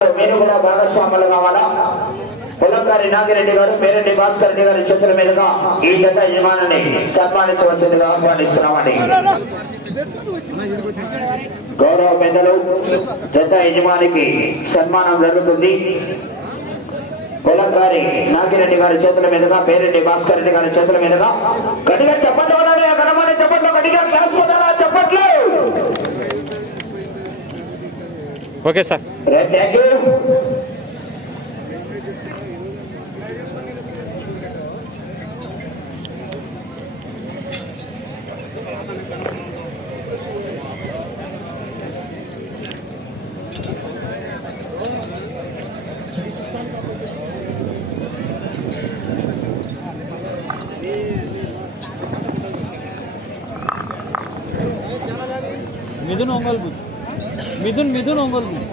మీరు కూడా భాగస్వాములు కావాలా? పొలంగారి నాగిరెడ్డి గారు, పేరెడ్డి భాస్కర్ రెడ్డి గారి చేతుల మీదుగా ఈ జత యజమానిని సన్మానించవలసిందిగా ఆహ్వానిస్తున్నామని గౌరవ పెద్దలు జత యజమానికి సన్మానం జరుగుతుంది. పొలంగారి నాగిరెడ్డి గారి చేతుల మీదుగా, పేరెడ్డి భాస్కర్ రెడ్డి గారి చేతుల మీదుగా గట్టిగా చెప్పట్లు ఉండాలి. గణమాని చెప్పట్లు, గట్టిగా క్లాస్ ఉండాలా చెప్పట్లు. Okay sir, thank you. Mithun Ongole బుద్ధి, మిథున్ ఒంగోలు బుద్ధి.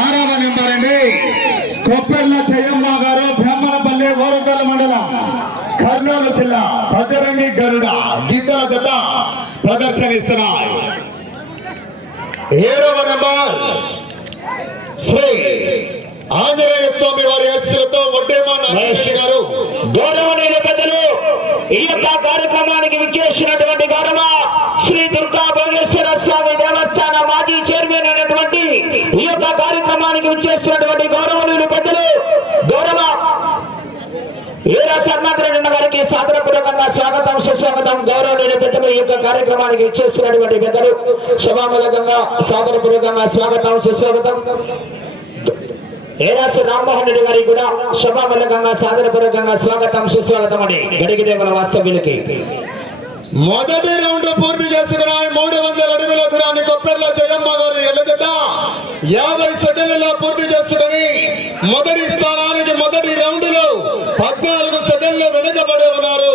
ఆరవ నెంబర్ అండి, కొప్పెర్ల చెయ్యమ్మ గారు, బ్రహ్మణపల్లి, ఓరుగల్ మండలం, కర్నూలు జిల్లా. బజరంగి గరుడ గీతల జత ప్రదర్శనిస్తున్నాయి. 7వ నెంబర్ శ్రీ ఆంజనేయ స్వామి వారి ఆశీస్సులతో ఒడ్డేమాన్ నాగేశ్వరి గారు. గౌరవనీయుల పెద్దలు, ఈ యొక్క కార్యక్రమానికి విచ్చేసినటువంటి గౌరవ శ్రీ దుర్గా భోగేశ్వర స్వామి దేవస్థాన మాజీ చైర్మన్ అయినటువంటి ఈ యొక్క కార్యక్రమానికి విచ్చేస్తున్నటువంటి గౌరవనీయుల పెద్దలు గౌరవ వీర శర్మారెడ్డి గారికి సాదరపూర్వకంగా స్వాగతం, సుస్వాగతం. గౌరవనీయుల పెద్దలు, ఈ యొక్క కార్యక్రమానికి విచ్చేస్తున్నటువంటి పెద్దలు సభామూలకంగా సాదరపూర్వకంగా స్వాగతం, సుస్వాగతం. ఏరాసు రామ్మోహన్ రెడ్డి గారికి కూడా సభామూలకంగా సాదరపూర్వకంగా స్వాగతం, సుస్వాగతం అని గడిగిదేవుల వాస్తవ్యులకి. మొదటి రౌండ్ పూర్తి చేసుకున్నాయి. 300 అడుగుల దూరాన్ని కొప్పెర్ల జయమ్మ గారు ఎల్లజట 50 సెకండ్లలో పూర్తి చేసుకుని మొదటి స్థానానికి మొదటి రౌండ్ లో 14 సెకండ్లు వెనుకబడి ఉన్నారు.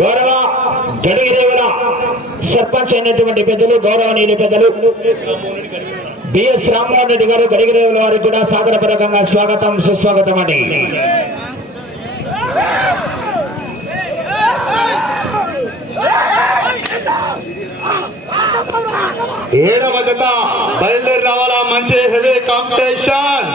గౌరవ గడిగిదేవుల సర్పంచ్ అయినటువంటి పెద్దలు, గౌరవనీయుల పెద్దలు బిఎస్ రామ్మోహన్ రెడ్డి గారు, గడిగిదేవుల వారికి కూడా సాదరపూర్వకంగా స్వాగతం, సుస్వాగతం అని. 7వ జత బయలుదేరి రావాలా. మంచి హెవీ కాంపిటీషన్.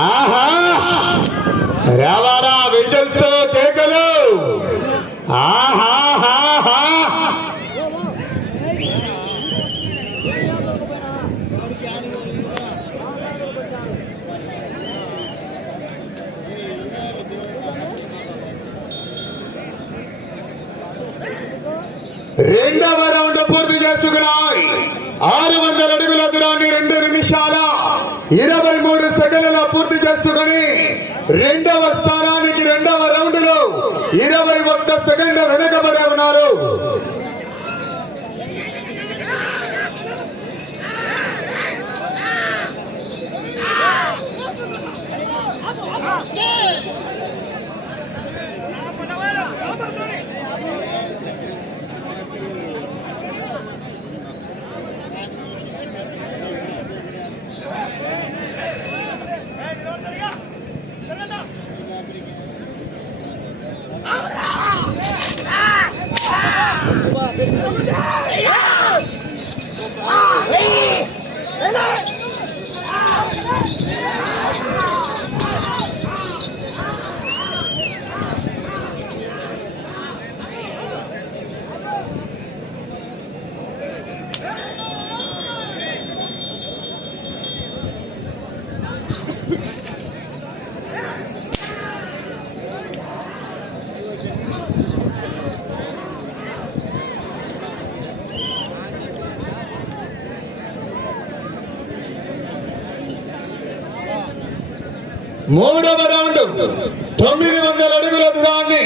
ఆహా, రావాలా విజిల్స్, కేకలు. ఆహా, రెండవ రౌండ్ పూర్తి చేసుకున్నాయి. 600 అడుగుల దూరాన్ని 2 నిమిషాల 23 సెకండ్లలో పూర్తి చేసుకుని రెండవ స్థానానికి రెండవ రౌండ్ లో 21 సెకండ్ వెనుకబడి ఉన్నారు. మూడవ రౌండ్ 900 అడుగుల దూరాన్ని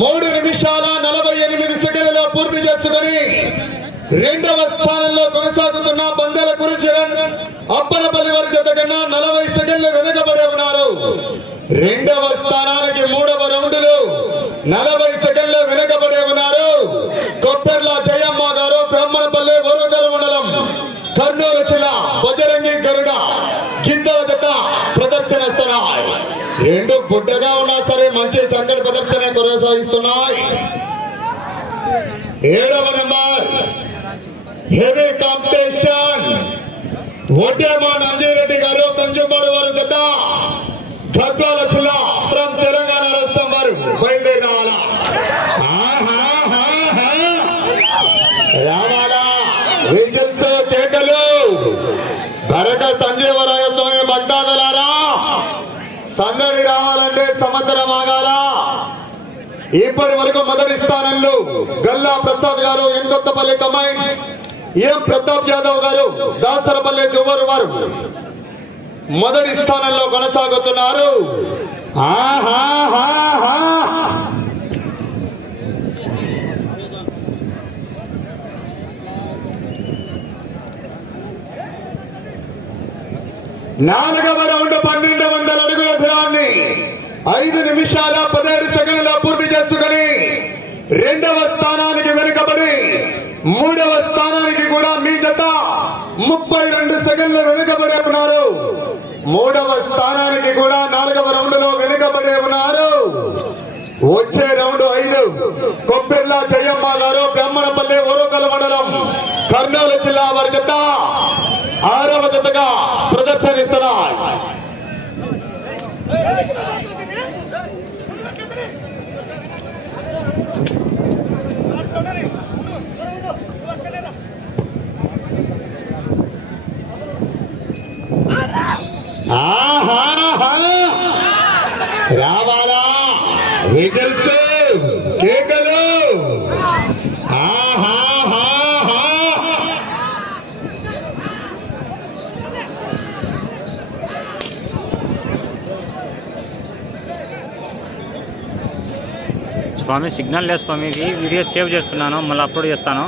3 నిమిషాల 48 సెకండ్లలో పూర్తి చేసుకుని రెండవ స్థానంలో కొనసాగుతున్న బందెల గురుచరణ్ అప్పనపల్లి వారి జత కన్నా 40 సెకండ్లు వెనుకబడి ఉన్నారు. రెండవ స్థానానికి మూడవ రౌండ్ లో 40 సెకండ్లు వెనుకబడి ఉన్నారు. కొప్పెర్ల జయమ్మ గారు, బ్రాహ్మణపల్లి ఓరుగల్ మండలం, కర్నూలు జిల్లా, బజరంగి గరుడ గిద్దల జత ప్రదర్శనిస్తున్నాయి. రెండు బుడ్డగా ఉన్నా సరే మంచి చక్కటి ప్రదర్శన కొనసాగిస్తున్నాయి. 7వ నెంబర్ హెవీ కాంపిటీషన్ ఒడ్డేమా నంజిరెడ్డి గారు, కంజుమాడు వారు జత, గద్వాల జిల్లా, తెలంగాణ రాష్ట్రం వారు బయలుదేరి రావాలా. విజిల్స్ కేకలు భరత సంజీవరాయ స్వామి భక్తాదులారా, సందడి రావాలంటే సముద్రం ఆగాల. ఇప్పటి వరకు మొదటి స్థానంలో గల్లా ప్రసాద్ గారు, ఎన్కొత్తపల్లి కమైన్స్, ఎం ప్రతాప్ యాదవ్ గారు, దాసరపల్లి దువ్వరు వారు మొదటి స్థానంలో కొనసాగుతున్నారు. నాలుగవ రౌండ్ 1200 అడుగుల దూరాన్ని 5 నిమిషాల 17 సెకండ్లలో పూర్తి చేసుకుని రెండవ స్థానానికి వెనుకబడి మూడవ స్థానానికి కూడా మీ జత 32 సెకండ్లు వెనుకబడి ఉన్నారు. మూడవ స్థానానికి కూడా 4వ రౌండ్ లో వెనుకబడి ఉన్నారు. వచ్చే రౌండ్ 5 కొప్పెర్ల జయమ్మ గారు, బ్రాహ్మణపల్లి ఓరుగల్ మండలం, కర్నూలు జిల్లా వారి జత 6వ జతగా ప్రదర్శనిస్తున్నారు. రావాలా విజిల్స్ కేకలు. స్వామి సిగ్నల్ లేదు స్వామి, ఇది వీడియో సేవ్ చేస్తున్నాను, మళ్ళీ అప్లోడ్ చేస్తాను.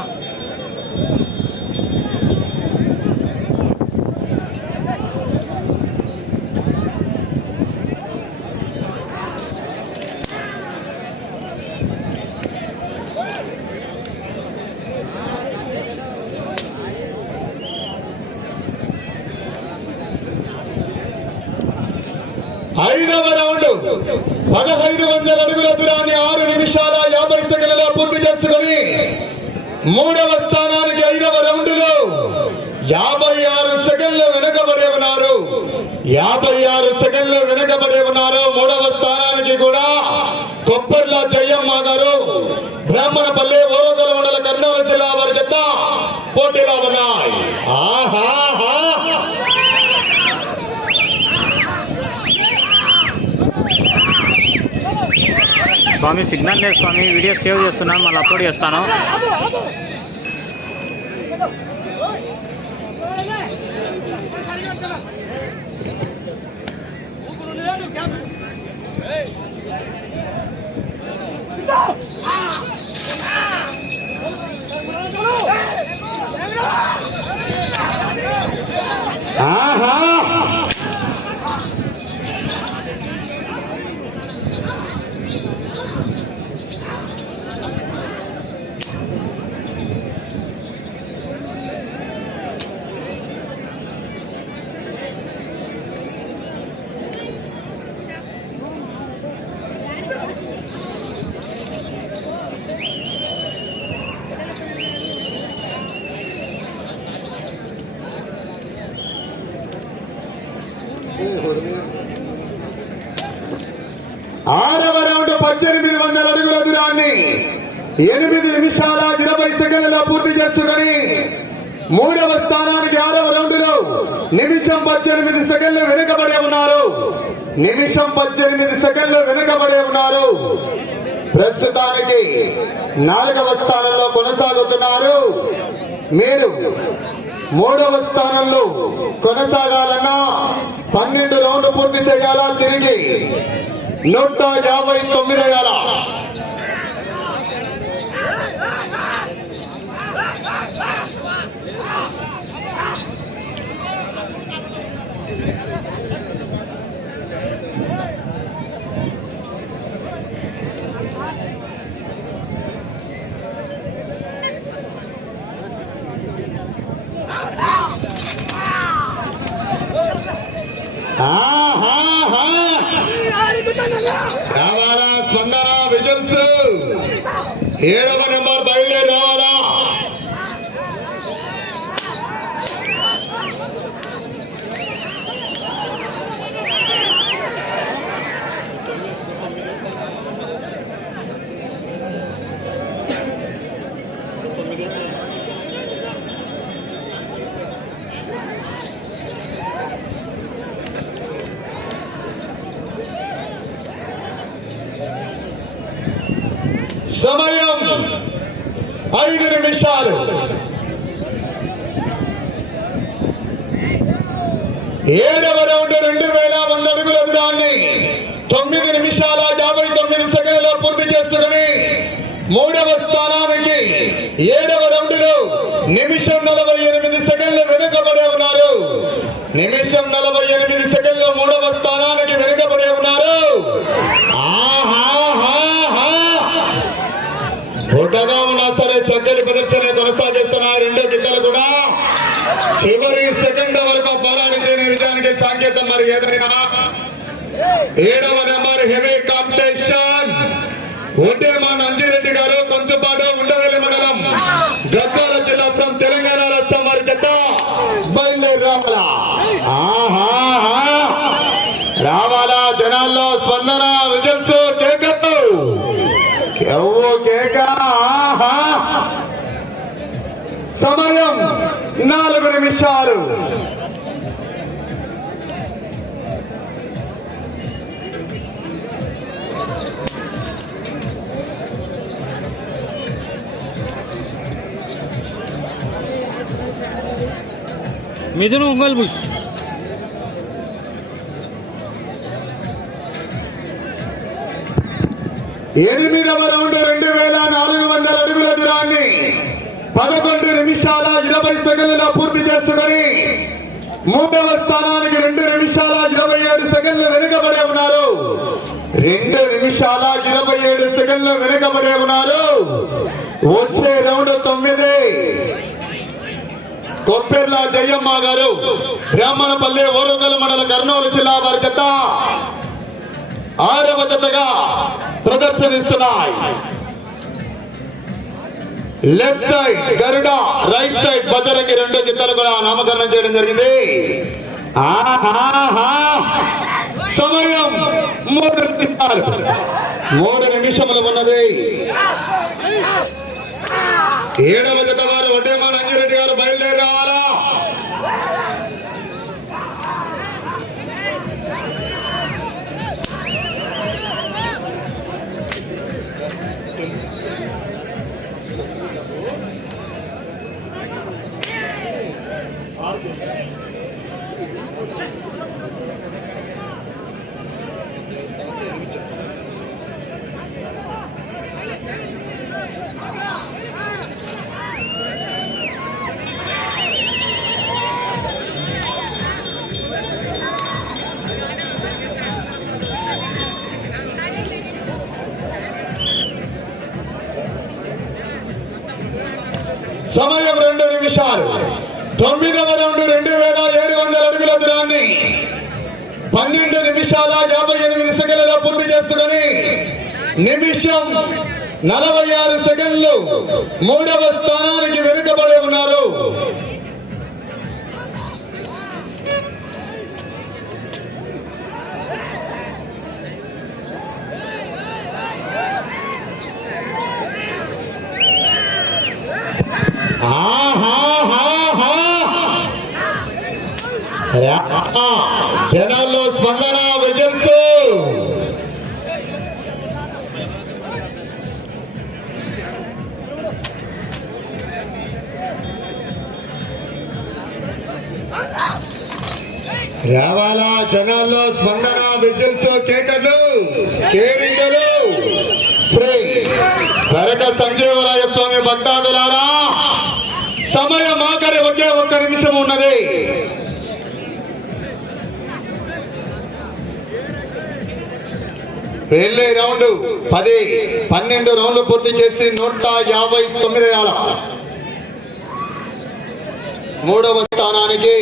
ఐదవ రౌండ్ 1500 అడుగుల దూరాన్ని 6 నిమిషాల 50 సెకండ్లలో పూర్తి చేసుకుని మూడవ స్థానానికి 5వ రౌండ్ లో 56 సెకండ్లు వెనుకబడి ఉన్నారు. 56 సెకండ్లు వెనుకబడి ఉన్నారు. మూడవ స్థానానికి కూడా కొప్పర్ల జయమ్మ గారు, బ్రాహ్మణపల్లి ఓరుగల్ మండల, కర్నూలు జిల్లా వారి జత పోటీలో ఉన్నాయి. స్వామి సిగ్నల్ లేదు స్వామి, వీడియో సేవ్ చేస్తున్నాను, మళ్ళీ అప్లోడ్ చేస్తాను. ఆహా ఆరవ రౌండ్ 1800 అడుగుల దూరాన్ని 8 నిమిషాల 20 సెకండ్లలో పూర్తి చేసుకుని మూడవ స్థానానికి 6వ రౌండ్ లో నిమిషం 18 సెకండ్లు వెనుకబడే ఉన్నారు. నిమిషం 18 సెకండ్లు వెనుకబడే ఉన్నారు. ప్రస్తుతానికి 4వ స్థానంలో కొనసాగుతున్నారు. మీరు 3వ స్థానంలో కొనసాగాలన్నా 12 రౌండ్లు పూర్తి చేయాలా, తిరిగి 159 వేయాల. రావాలా స్పందన విజిల్స్ 7వ నెంబర్ బయలుదేరి రావాలా. సమయం 5 నిమిషాలు. 7వ రౌండ్ 2100 అడుగుల దూరాన్ని 9 నిమిషాల 59 సెకండ్లలో పూర్తి చేసుకుని 3వ స్థానానికి 7వ రౌండ్ లో నిమిషం 48 సెకండ్లు వెనుకబడే ఉన్నారు. నిమిషం 48 సెకండ్లు 3వ స్థానానికి వెనుకబడే ఉన్నారు. పొట్టగా ఉన్నా సరే చక్కటి ప్రదర్శన కొనసాగిస్తున్నాయి. 2 గిద్దలు కూడా చివరి సెకండ్ వరకు పోరాడితేనే విజయానికి సంకేతం. మరి ఏదైనా 7వ నెంబర్ హెవీ కాంపిటీషన్ ఒడ్డేమాన్ అంజిరెడ్డి గారు కొంచెంపాటు ఉండవెల్లి మండలం గద్వాల జిల్లా తెలంగాణ రాష్ట్రం వారి చేత బయలుదేరి రావాలా. రావాలా జనాల్లో స్పందన విజిల్స్ కేకలు కేక. సమయం 4 నిమిషాలు. మిథున్ ఒంగోలు బుల్స్. ఎనిమిదవ రౌండ్ 2400 అడుగుల దూరాన్ని 11 నిమిషాల 20 సెకండ్లలో పూర్తి చేసుకుని 3వ స్థానానికి 2 నిమిషాల 27 సెకండ్లు వెనుకబడే ఉన్నారు. 2 నిమిషాల 27 సెకండ్లు వెనుకబడే ఉన్నారు. వచ్చే రౌండ్ 9. కొప్పెర్ల జయమ్మ గారు బ్రాహ్మణపల్లి ఓరుగల్ మండల కర్నూలు జిల్లా వారి చేత 6వ జతగా ప్రదర్శనిస్తున్నాయి. లెఫ్ట్ సైడ్ గరుడ, రైట్ సైడ్ బజరంగి 2 గిత్తలు కూడా నామకరణం చేయడం జరిగింది. సమయం 3 నిమిషాలు. 3 నిమిషములు ఉన్నది. 7వ జత వారు వడ్డేమాన్ అంజిరెడ్డి గారు బయలుదేరి రావాలా. సమయం 2 నిమిషాలు. 9వ రౌండ్ 2700 అడుగుల దూరాన్ని 12 నిమిషాల 58 సెకండ్లలో పూర్తి చేసుకుని నిమిషం 46 సెకండ్లు 3వ స్థానానికి వెనుకబడి ఉన్నారు. జనాల్లో స్పందన, విజిల్స్. రావాలా జనాల్లో స్పందన, విజిల్స్, కేకలు, కేరింతలు. శ్రీ కరక సంజీవరాయ స్వామి భక్తాదులారా, సమయం ఆఖరి ఒకే 1 నిమిషం ఉన్నది. వెళ్ళే రౌండ్ 10, 12 రౌండ్లు పూర్తి చేసి 159 3వ స్థానానికి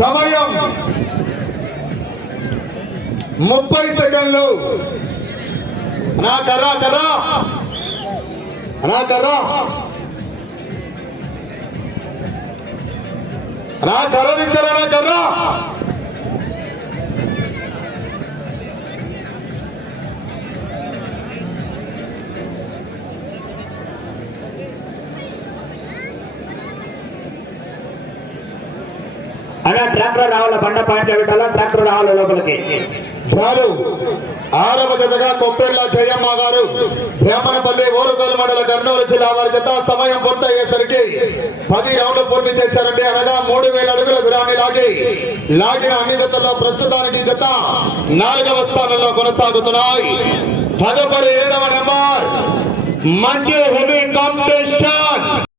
సమయం 30 సెకండ్లు. నా కర్రా తీసారా? నా కర్రా అలా ట్రాక్టర్ రావాల, బండ పాయింట్ పెట్టాలా, ట్రాక్టర్ రావాలి లోపలికి. చాలు. 6వ జతగా కొప్పెర్ల జయమ్మ గారు, బ్రాహ్మణపల్లి, ఓరుగోలు మండల, కర్నూలు జిల్లా వారి జత. సమయం పూర్తయ్యేసరికి 10 రౌండ్లు పూర్తి చేశారండి. అనగా 3000 అడుగుల దూరాన్ని లాగిన అన్ని జతల్లో ప్రస్తుతానికి జత 4వ స్థానంలో కొనసాగుతున్నాయి. తదుపరి 7వ నెంబర్ మంచి హెవీ కాంపిటీషన్.